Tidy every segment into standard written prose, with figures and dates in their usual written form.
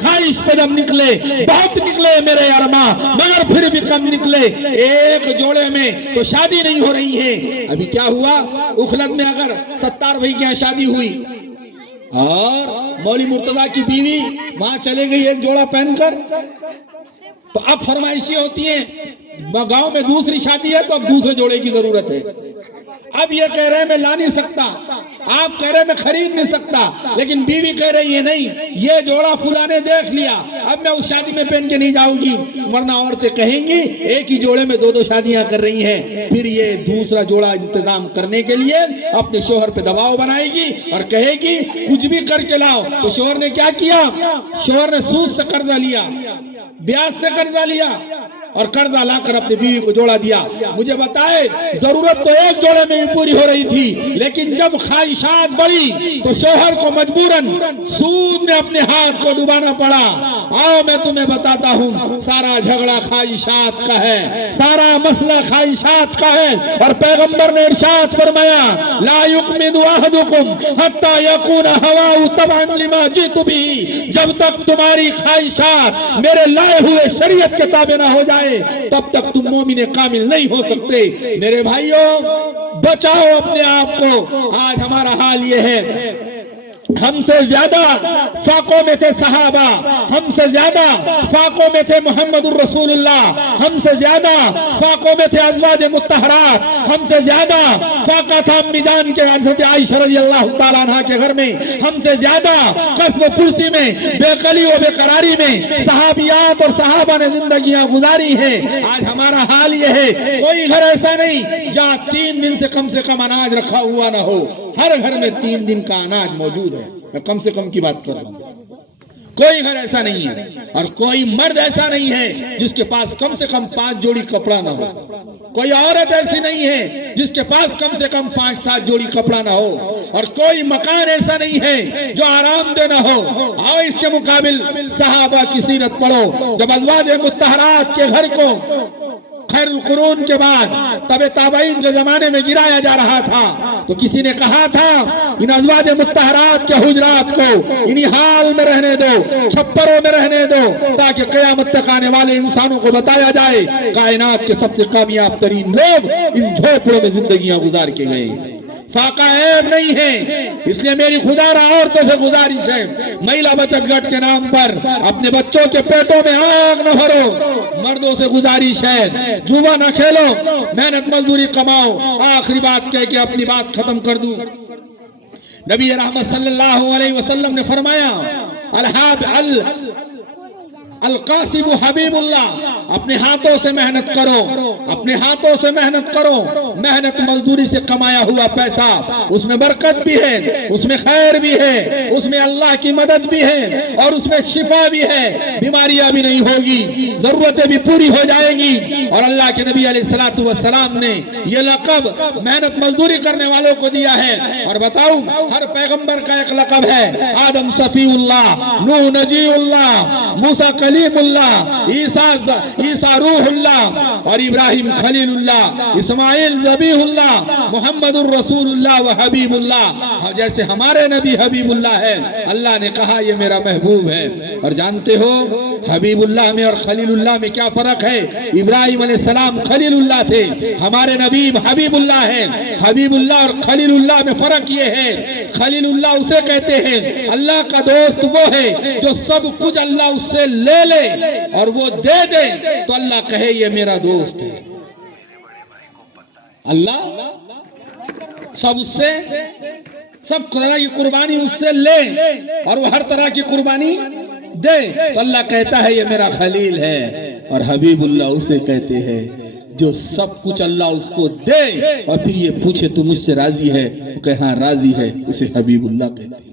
خواہش پہ جب نکلے بہت نکلے میرے ارما مگر پھر بھی کم نکلے، ایک جوڑے میں تو شادی نہیں ہو رہی ہے۔ ابھی کیا ہوا، اخلت میں اگر 70 بھائی کے یہاں شادی ہوئی اور مولوی مرتضیٰ کی بیوی وہاں چلے گئی ایک جوڑا پہن کر، تو اب فرمائشیں ہوتی ہیں، گاؤں میں دوسری شادی ہے تو اب دوسرے جوڑے کی ضرورت ہے۔ اب یہ کہہ رہے میں لا نہیں سکتا، آپ کہہ رہے میں خرید نہیں سکتا، لیکن بیوی کہہ رہی ہے نہیں، یہ جوڑا فلاں نے دیکھ لیا، اب میں اس شادی میں پہن کے نہیں جاؤں گی، ورنہ عورتیں کہیں گی ایک ہی جوڑے میں 2 شادیاں کر رہی ہیں۔ پھر یہ دوسرا جوڑا انتظام کرنے کے لیے اپنے شوہر پہ دباؤ بنائے گی اور کہے گی کچھ بھی کر کے لاؤ۔ تو شوہر نے کیا کیا، شوہر نے سود سے قرضہ لیا، بیاج سے قرضہ لیا اور قرضہ لا کر اپنی بیوی کو جوڑا دیا۔ مجھے بتائے ضرورت تو ایک جوڑے میں بھی پوری ہو رہی تھی، لیکن جب خواہشات بڑھی تو شوہر کو مجبوراً سود میں اپنے ہاتھ کو ڈبانا پڑا۔ آؤ میں تمہیں بتاتا ہوں، سارا جھگڑا خواہشات کا ہے، سارا مسئلہ خواہشات کا ہے، اور پیغمبر نے ارشاد فرمایا لا یقمد احدکم حتی یکون ہواہ تبعا لما جئت بہ، جب تک تمہاری خواہشات میرے لائے ہوئے شریعت کے تابع نہ ہو جائے تب تک تم مومن کامل نہیں ہو سکتے۔ میرے بھائیوں بچاؤ اپنے آپ کو۔ آج ہمارا حال یہ ہے، ہم سے زیادہ فاقوں میں تھے صحابہ، ہم سے زیادہ فاقوں میں تھے محمد الرسول اللہ، ہم سے زیادہ فاقوں میں تھے ازواج مطہرات، ہم سے زیادہ فاقہ تھا امی جان کے حضرت عائشہ رضی اللہ تعالیٰ عنہ کے گھر میں، ہم سے زیادہ قصب و پرسی میں، بے قلی و بے قراری میں صحابیات اور صحابہ نے زندگیاں گزاری ہیں۔ آج ہمارا حال یہ ہے، کوئی گھر ایسا نہیں جہاں 3 دن سے کم اناج رکھا ہوا نہ ہو، ہر گھر میں 3 دن کا اناج موجود ہے۔ میں کم سے کم کی بات کر رہا ہوں، کوئی گھر ایسا نہیں ہے، اور کوئی مرد ایسا نہیں ہے جس کے پاس کم سے کم 5 جوڑی کپڑا نہ ہو، کوئی عورت ایسی نہیں ہے جس کے پاس کم سے کم 5-7 جوڑی کپڑا نہ ہو، اور کوئی مکان ایسا نہیں ہے جو آرام دہ نہ ہو۔ آؤ اس کے مقابل صحابہ کی سیرت پڑھو، جب ازواج مطہرات کے گھر کو خیر القرون کے بعد تب تابعین کے زمانے میں گرایا جا رہا تھا تو کسی نے کہا تھا ان ازواج مطہرات کے حجرات کو انہی حال میں رہنے دو، چھپروں میں رہنے دو، تاکہ قیامت تک آنے والے انسانوں کو بتایا جائے کائنات کے سب سے کامیاب ترین لوگ ان جھوپڑوں میں زندگیاں گزار کے گئے۔ فاقہ عیب نہیں ہے، اس لیے میری خدا را عورتوں سے گزارش ہے، مہیلا بچت گھٹ کے نام پر اپنے بچوں کے پیٹوں میں آگ نہ بھرو۔ مردوں سے گزارش ہے جوا نہ کھیلو، محنت مزدوری کماؤ۔ آخری بات کہہ کے اپنی بات ختم کر دوں، نبی رحمت صلی اللہ علیہ وسلم نے فرمایا القاسب حبیب اللہ، اپنے ہاتھوں سے محنت کرو، اپنے ہاتھوں سے محنت کرو۔ محنت مزدوری سے کمایا ہوا پیسہ، اس میں برکت بھی ہے، اس میں خیر بھی ہے، اس میں اللہ کی مدد بھی ہے، اور اس میں شفا بھی ہے، بیماریاں بھی نہیں ہوگی، ضرورتیں بھی پوری ہو جائیں گی۔ اور اللہ کے نبی علیہ السلام نے یہ لقب محنت مزدوری کرنے والوں کو دیا ہے۔ اور بتاؤں، ہر پیغمبر کا ایک لقب ہے، آدم صفی اللہ، نوح نجی اللہ، موسیٰ کلیم اللہ، عیسیٰ روح اللہ، اور ابراہیم خلیل اللہ، اسماعیل ذبیح اللہ، محمد الرسول اللہ و حبیب اللہ۔ جیسے ہمارے نبی حبیب اللہ ہے، اللہ نے کہا یہ میرا محبوب ہے۔ اور جانتے ہو حبیب اللہ میں اور خلیل اللہ میں کیا فرق ہے؟ ابراہیم علیہ السلام خلیل اللہ تھے، ہمارے نبی حبیب اللہ ہے۔ حبیب اللہ اور خلیل اللہ میں فرق یہ ہے، خلیل اللہ اسے کہتے ہیں اللہ کا دوست وہ ہے جو سب کچھ اللہ اس سے لے اور وہ دے دے تو اللہ کہے یہ میرا دوست ہے۔ اللہ سب اس سے سب طرح کی قربانی اس سے لے اور وہ ہر طرح کی قربانی دے تو اللہ کہتا ہے یہ میرا خلیل ہے۔ اور حبیب اللہ اسے کہتے ہیں جو سب کچھ اللہ اس کو دے اور پھر یہ پوچھے تو مجھ سے راضی ہے، وہ کہے ہاں راضی ہے، اسے حبیب اللہ کہتے ہیں۔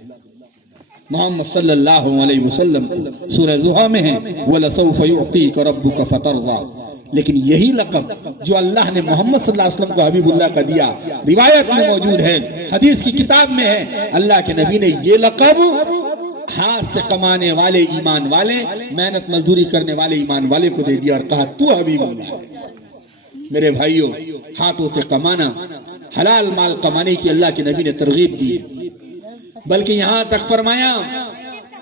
محمد صلی اللہ علیہ وسلم سورہ زحا میں ہے وَلَسَوْفَ يُعْطِيكَ رَبُّكَ فَتَرْضَى، لیکن یہی لقب جو اللہ نے محمد صلی اللہ علیہ وسلم کو حبیب اللہ کا دیا روایت میں موجود ہے، حدیث کی کتاب میں ہے، اللہ کے نبی نے یہ لقب ہاتھ سے کمانے والے ایمان والے، محنت مزدوری کرنے والے ایمان والے کو دے دیا اور کہا تو حبیب اللہ ہے۔ میرے بھائیوں، ہاتھوں سے کمانا، حلال مال کمانے کی اللہ کے نبی نے ترغیب دی، بلکہ یہاں تک فرمایا